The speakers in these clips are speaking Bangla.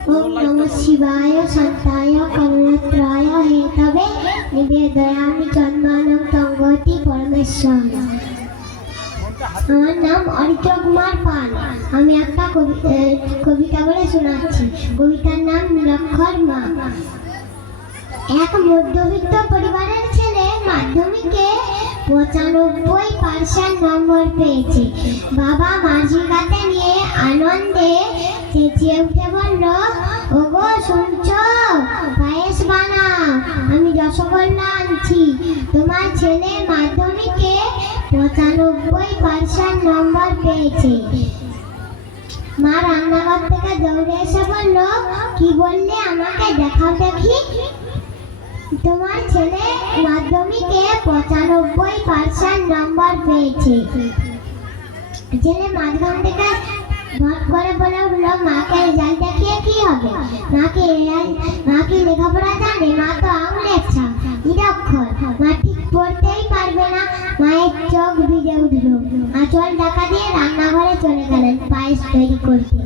ओम नमः शिवाय शांताय करुणात्रय हेतवे निवेदयामि जन्मानं तंगति परमेश्वर। আমার নাম অরিত্র কুমার পাল। আমি একটা কবিতা বলে শোনাচ্ছি। কবিতার নাম নিরক্ষর মা। এক মধ্যবিত্ত পরিবারের ছেলে মাধ্যমিকে 95% নম্বর পেয়েছে। বাবা মাঝিকাতে নিয়ে আনন্দে চেঁচিয়ে উঠে বলল, ওগো শুনছো, পায়েস বানাও, আমি রসগোল্লা আনছি। তোমার ছেলে মাধ্যমিকে 95% নম্বর পেয়েছে। মা রান্নাঘর থেকে দৌড়ে এসে বলল, কি বললে, আমাকে দেখাও দেখি। তোমার ছেলে মাধ্যমিকে 95% নম্বর পেয়েছে। ছেলে মাঝখান থেকে ভট করে বলে উঠল, মাকে রেজাল্ট দেখিয়ে কি হবে? মা কি লেখাপড়া জানে? মা তো আঙুলের ছাপ, নিরক্ষর। মা ঠিক পড়তেই পারবে না। মায়ের চোখ ভিজে উঠল। আঁচল ঢাকা দিয়ে রান্নাঘরে চলে গেলেন পায়েস তৈরি করতে।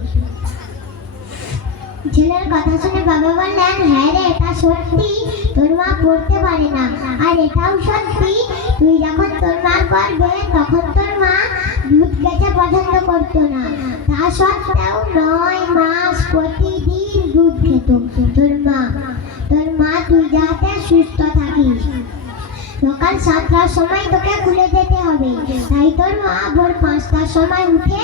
ছেলের কথা শুনে বাবা বললেন, হ্যাঁ রে, এটা সত্যি, তোর মা পড়তে পারে না। আর এটাও সত্যি, তুই যখন তোর মা করবে তখন তোর মা দুধ খেতে পছন্দ করতো না। তা সত্ত্বেও 9 মাস প্রতিদিন দুধ খেত তোর মা। তুই যাতে সুস্থ থাকিস। সকাল 7টার সময় তোকে খুলে যেতে হবে। তাই তোর মা ভোর 5টার সময় উঠে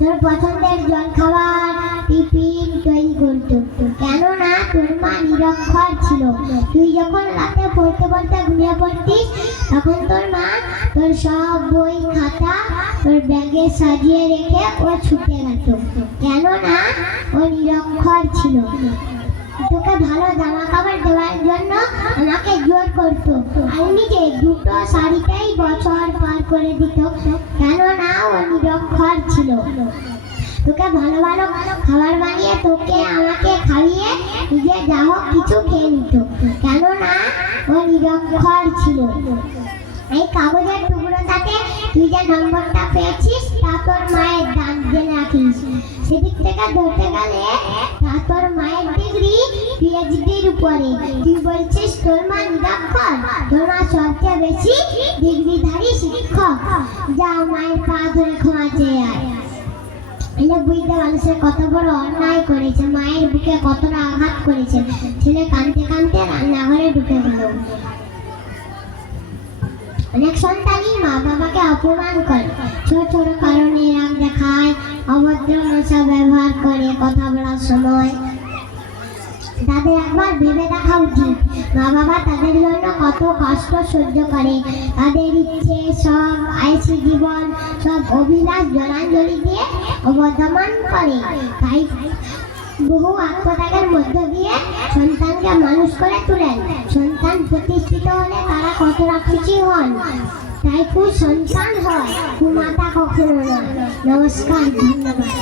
তোর পছন্দের জল খাবার টিফিন তৈরি করতো। কেননা তোর মা নিরক্ষর ছিল। তুই যখন রাতে পড়তে পড়তে ঘুমিয়ে পড়তিস, তখন তোর মা তোর সব বই খাতা তোর ব্যাগে সাজিয়ে রেখে ও ছুটে গেত। কেননা ও নিরক্ষর ছিল। তোকে ভালো জামা কাপড় দেওয়ার জন্য আমাকে জোর করতো। আর নিজে দুটো শাড়িতেই বছর পার করে দিত। কেননা ও নিরক্ষর ছিল। তোকে ভালো ভালো খাবার বানিয়ে তোকে আমাকে খাইয়ে নিজে যা হোক কিছু খেয়ে নিত। কেননা ও নিরক্ষর ছিল। এই কাগজের টুকরোটাতে তুই যে নম্বরটা পেয়েছিস তা তোর মায়ের দান জেনে রাখিস। সেদিক থেকে ধরতে গেলে তা তোর মায়ের ডিগ্রি পিএইচডির উপরে। তুই বলছিস তোর মা নিরক্ষর, তোর মা সবচেয়ে বেশি ডিগ্রিধারী শিক্ষক। যা মায়ের পা ধরে ক্ষমা চেয়ে আয়। এলে বুঝতে মানুষের কত বড় অন্যায় করেছে, মায়ের বুকে কতটা আঘাত করেছে। ছেলে কাঁদতে কাঁদতে রান্নাঘরে ঢুকে গেল। অনেক সন্তানই মা বাবাকে অপমান করে, ছোট ছোট কারণে রাগ দেখায়, অভদ্র ভাষা ব্যবহার করে কথা বলার সময়। তাদের একবার ভেবে দেখা উচিত, মা বাবা তাদের জন্য কত কষ্ট সহ্য করে। তাদের ইচ্ছে, সব আয়সী জীবন, সব অভিলাষ জলাঞ্জলি দিয়ে অবদমন করে। তাই বহু আত্মত্যাগের মধ্য দিয়ে সন্তানকে মানুষ করে তোলেন। সন্তান প্রতিষ্ঠিত হলে তারা কতটা খুশি হন। তাই সন্তান হয়, মাতা কখনো নয়। নমস্কার, ধন্যবাদ।